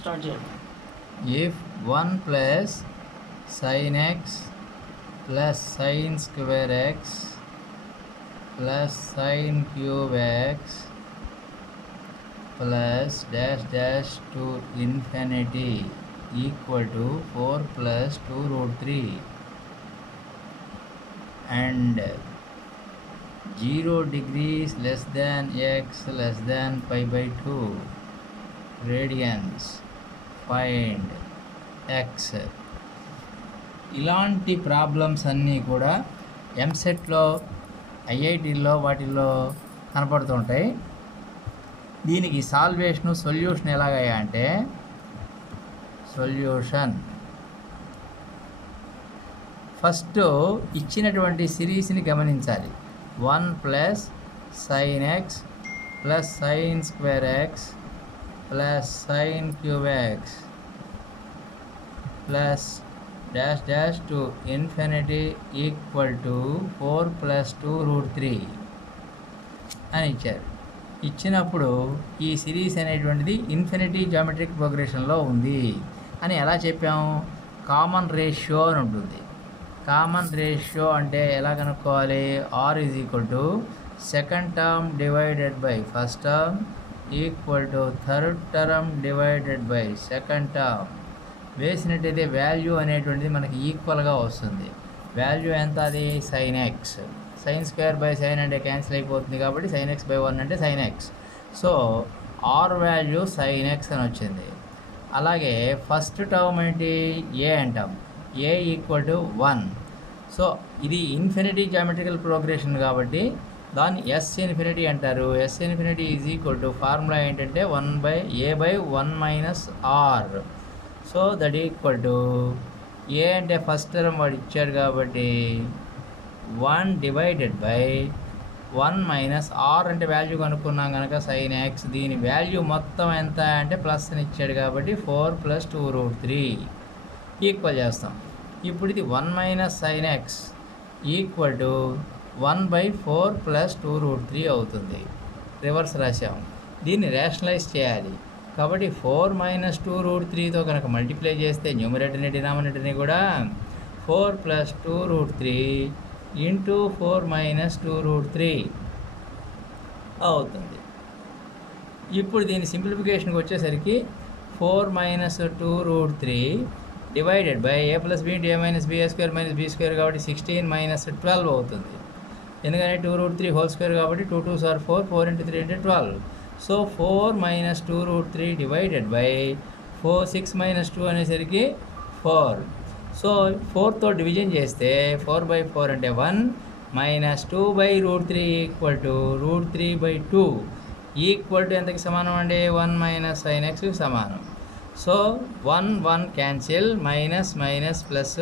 Start చేయండి. if 1 plus sin x plus sin square x plus sin cube x plus dash dash to infinity equal to 4 plus 2 root 3 and 0 degrees less than x less than pi by 2 radians find x. ఇలాంటి problems అన్నీ కూడా ఎంసెట్లో ఐఐటీల్లో వాటిల్లో కనపడుతుంటాయి. దీనికి solution ఎలాగయ్యా అంటే first ఇచ్చినటువంటి సిరీస్ని గమనించాలి. 1 plus sine x plus sine square x plus sine cube x plus dash dash to infinity equal to 4 plus 2 root 3 అని ఇచ్చారు. ఇచ్చినప్పుడు ఈ సిరీస్ అనేటువంటిది ఇన్ఫినిటీ జామెట్రిక్ ప్రోగ్రెషన్లో ఉంది అని ఎలా చెప్పాము? కామన్ రేషియో అని ఉంటుంది. కామన్ రేషియో అంటే ఎలా కనుక్కోవాలి? R is equal to second term divided by first term equal to third term divided by second term వేసినట్టయితే వాల్యూ అనేటువంటిది మనకి ఈక్వల్గా వస్తుంది. వాల్యూ ఎంత? అది sine x. Sine square by sine అంటే క్యాన్సిల్ అయిపోతుంది కాబట్టి సైన్ ఎక్స్ బై 1 అంటే sine x. So r value sine x అని వచ్చింది. అలాగే ఫస్ట్ టర్మ్ ఏంటి? ఏ అంటాం. A equal to 1. సో ఇది ఇన్ఫినిటీ జామెట్రికల్ ప్రోగ్రెషన్ కాబట్టి దాన్ని ఎస్ ఇన్ఫినిటీ అంటారు. S infinity is equal to formula ఏంటంటే 1/a/1 minus r. So that equal to a అంటే ఫస్ట్ టర్మ్ వాడు ఇచ్చాడు కాబట్టి 1 డివైడెడ్ బై 1 మైనస్ ఆర్ అంటే వాల్యూ కనుక్కున్నాం కనుక సైన్ ఎక్స్. దీని వాల్యూ మొత్తం ఎంత అంటే ప్లస్ అని ఇచ్చాడు కాబట్టి 4 ప్లస్ 2 రూట్ 3 ఈక్వల్ చేస్తాం. ఇప్పుడు ఇది 1 minus sine x equal to 1/4 plus 2 root 3 అవుతుంది. రివర్స్ రాసాం. దీన్ని రేషనలైజ్ చేయాలి కాబట్టి 4 మైనస్ 2 రూట్ 3తో కనుక మల్టిప్లై చేస్తే న్యూమరేటర్ని డినామినేటర్ని కూడా 4 plus 2 root 3 into 4 minus 2 root 3 అవుతుంది. ఇప్పుడు దీని సింప్లిఫికేషన్కి వచ్చేసరికి 4 minus 2 root 3 divided by a plus b into a minus b a square minus b square కాబట్టి 16 మైనస్ 12 అవుతుంది. ఎందుకంటే 2 రూట్ 3 హోల్ స్క్వేర్ కాబట్టి 2 2s are 4, 4 into 3 into 12. So 4 minus 2 root 3 divided by 6 minus 2 అనేసరికి 4. సో 4తో డివిజన్ చేస్తే 4/4 అంటే 1 minus 2/√3 equal to √3/2 equal to ఎంతకి సమానం అండి? 1 మైనస్ సైన్ ఎక్స్కి సమానం. So 1 cancel, minus minus plus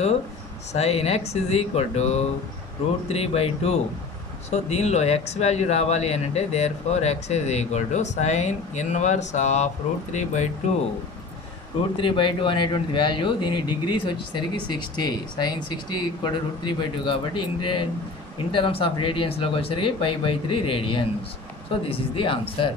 sine x is equal to √3/2. So దీనిలో ఎక్స్ వాల్యూ రావాలి అని అంటే therefore x is equal to sine inverse of √3/2. √3/2 అనేటువంటి వాల్యూ దీని డిగ్రీస్ వచ్చేసరికి 60. సైన్ 60 ఈక్వల్ టు √3/2 కాబట్టి ఇన్ టర్మ్స్ ఆఫ్ రేడియన్స్లోకి వచ్చేసరికి π/3 radians. So this is the answer.